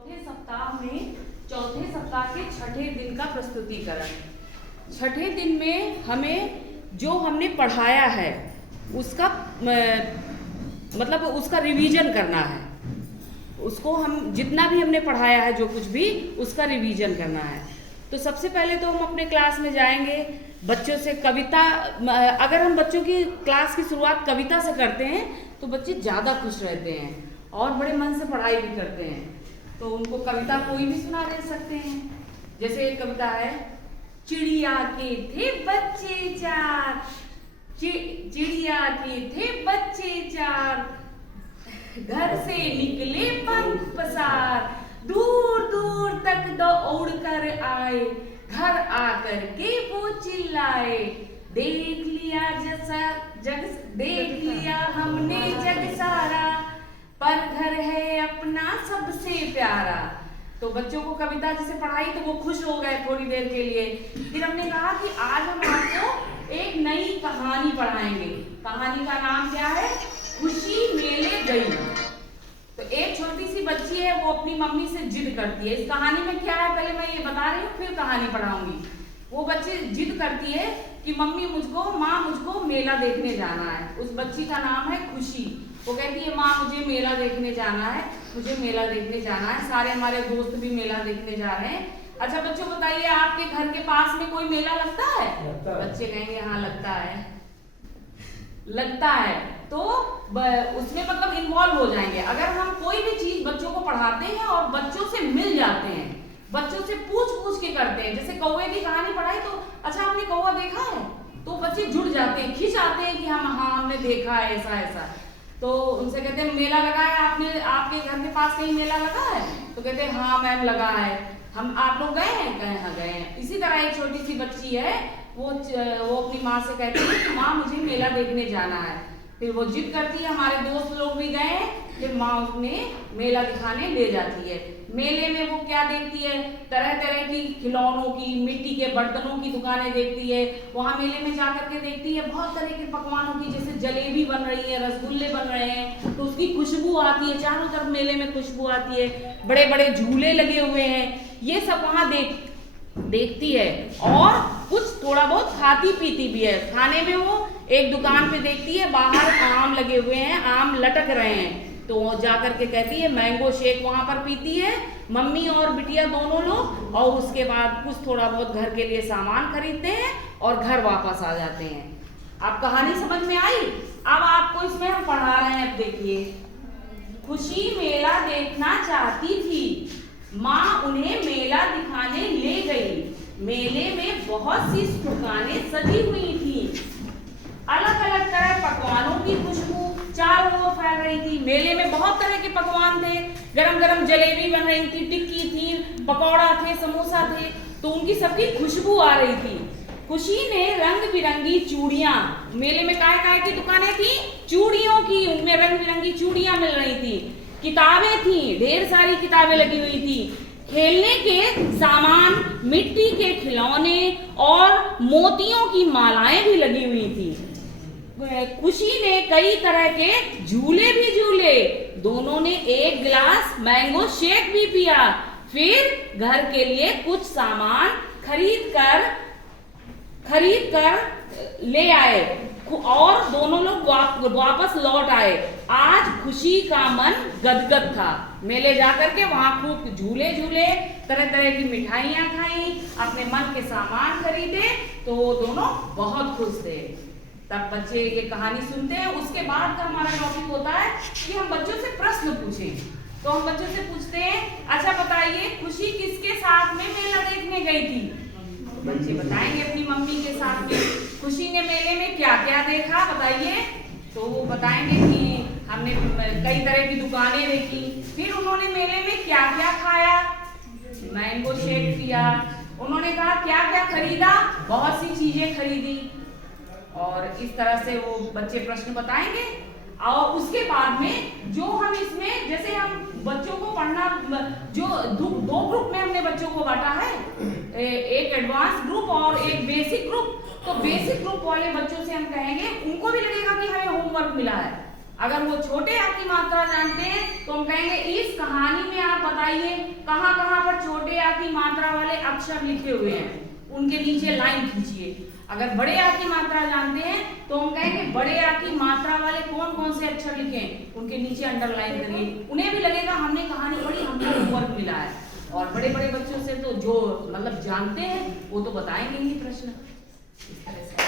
चौथे सप्ताह के छठे दिन का प्रस्तुतिकरण। छठे दिन में हमें जो हमने पढ़ाया है उसका मतलब उसका रिवीजन करना है। उसको हम जितना भी हमने पढ़ाया है जो कुछ भी उसका रिवीजन करना है। तो सबसे पहले तो हम अपने क्लास में जाएंगे, बच्चों से कविता, अगर हम बच्चों की क्लास की शुरुआत कविता से करते हैं तो बच्चे ज़्यादा खुश रहते हैं और बड़े मन से पढ़ाई भी करते हैं। तो उनको कविता कोई भी सुना दे सकते हैं। जैसे एक कविता है, चिड़िया के थे बच्चे चार, चिड़िया के थे बच्चे चार, घर से निकले पंख पसार, दूर दूर तक दौड़ कर आए, घर आकर के वो चिल्लाए, देख लिया हमने जग सारा, पर घर है अपना सबसे प्यारा। तो बच्चों को कविता जैसे पढ़ाई तो वो खुश हो गए थोड़ी देर के लिए। फिर हमने कहा कि आज हम आपको एक नई कहानी पढ़ाएंगे। कहानी का नाम क्या है? खुशी मेले गई। तो एक छोटी सी बच्ची है, वो अपनी मम्मी से जिद करती है। इस कहानी में क्या है पहले मैं ये बता रही हूँ, फिर कहानी पढ़ाऊंगी। वो बच्ची जिद करती है कि मम्मी माँ मुझको मेला देखने जाना है। उस बच्ची का नाम है खुशी। वो कहती है, माँ मुझे मेला देखने जाना है, मुझे मेला देखने जाना है, सारे हमारे दोस्त भी मेला देखने जा रहे हैं। अच्छा बच्चों बताइए, आपके घर के पास में कोई मेला लगता है? बच्चे कहेंगे हाँ लगता है। तो उसमें मतलब इन्वॉल्व हो जाएंगे। अगर हम कोई भी चीज बच्चों को पढ़ाते हैं और बच्चों से मिल जाते हैं, बच्चों से पूछ के करते हैं। जैसे कौवे की कहानी पढ़ाई तो अच्छा आपने कौवा देखा है, तो बच्चे जुड़ जाते हैं, खिंच आते हैं कि हमने देखा है ऐसा। तो उनसे कहते हैं मेला लगा है आपके घर के पास कहीं मेला लगा है? तो कहते हैं हाँ मैम लगा है। आप लोग गए हैं? कहे हाँ गए हैं। इसी तरह एक छोटी सी बच्ची है, वो अपनी माँ से कहती है कि माँ मुझे मेला देखने जाना है। फिर वो जिद करती है, हमारे दोस्त लोग भी गए हैं, फिर माँ उन्हें मेला दिखाने ले जाती है। मेले में वो क्या देखती है? तरह तरह की खिलौनों की, मिट्टी के बर्तनों की दुकानें देखती है। वहाँ मेले में जाकर के देखती है बहुत तरह के पकवानों की, जैसे जलेबी बन रही है, रसगुल्ले बन रहे हैं, तो उसकी खुशबू आती है, चारों तरफ मेले में खुशबू आती है। बड़े बड़े झूले लगे हुए हैं, ये सब वहाँ देखती है। और कुछ थोड़ा बहुत खाती पीती भी है। खाने में वो एक दुकान पे देखती है, बाहर आम लगे हुए हैं, आम लटक रहे हैं, तो वो जाकर के कहती है मैंगो शेक वहां पर पीती है मम्मी और बिटिया दोनों लोग। और उसके बाद कुछ थोड़ा बहुत घर के लिए सामान खरीदते हैं और घर वापस आ जाते हैं। आप कहानी समझ में आई? अब आपको इसमें हम पढ़ा रहे हैं। अब देखिए, खुशी मेला देखना चाहती थी, माँ उन्हें मेला दिखाने ले गई। मेले में बहुत सी दुकानें सजी हुई थी, अलग अलग तरह पकवानों की खुशबू चारों ओर फैल रही थी। मेले में बहुत तरह के पकवान थे, गरम गरम जलेबी बन रही थी, टिक्की थी, पकौड़ा थे, समोसा थे, तो उनकी सबकी खुशबू आ रही थी। खुशी ने रंग बिरंगी चूड़ियां, मेले में काय की दुकानें थी? चूड़ियों की, उनमें रंग बिरंगी चूड़ियां मिल रही थी। किताबें थी, ढेर सारी किताबें लगी हुई थी, खेलने के सामान, मिट्टी के खिलौने और मोतियों की मालाएं भी लगी हुई थी। खुशी ने कई तरह के झूले भी झूले, दोनों ने एक गिलास मैंगो शेक भी पिया। फिर घर के लिए कुछ सामान खरीद कर ले आए और दोनों लोग वापस लौट आए। आज खुशी का मन गदगद था। मेले जाकर के वहां खूब झूले, तरह तरह की मिठाइयां खाई, अपने मन के सामान खरीदे, तो वो दोनों बहुत खुश थे। तब बच्चे ये कहानी सुनते हैं। उसके बाद का हमारा टॉपिक होता है कि हम बच्चों से प्रश्न पूछें। तो हम बच्चों से पूछते हैं, अच्छा बताइए खुशी किसके साथ में मेला देखने गई थी? बच्चे बताएंगे अपनी मम्मी के साथ में। खुशी ने मेले में क्या क्या देखा बताइए? तो वो बताएंगे कि हमने कई तरह की दुकानें देखी। फिर उन्होंने मेले में क्या क्या खाया? मैंगो शेक पिया। उन्होंने कहा क्या क्या खरीदा? बहुत सी चीजें खरीदी। और इस तरह से वो बच्चे प्रश्न बताएंगे। और उसके बाद में जो हम इसमें, जैसे हम बच्चों को पढ़ना, जो दो ग्रुप में हमने बच्चों को बांटा है, एक एडवांस ग्रुप और एक बेसिक ग्रुप। तो बेसिक ग्रुप वाले बच्चों से हम कहेंगे, उनको भी लगेगा कि हमें होमवर्क मिला है। अगर वो छोटे आ की मात्रा जानते हैं तो हम कहेंगे इस कहानी में आप बताइए कहाँ कहाँ पर छोटे आ की मात्रा वाले अक्षर लिखे हुए हैं, उनके नीचे लाइन खींचिए। अगर बड़े आ की मात्रा जानते हैं तो हम कहेंगे बड़े आ की मात्रा वाले कौन कौन से अक्षर लिखे हैं, उनके नीचे अंडरलाइन करिए। उन्हें भी लगेगा हमने कहानी पढ़ी, हमने होमवर्क मिला है। और बड़े बड़े बच्चों से तो जो मतलब जानते हैं वो तो बताएंगे ही प्रश्न इस तरह से।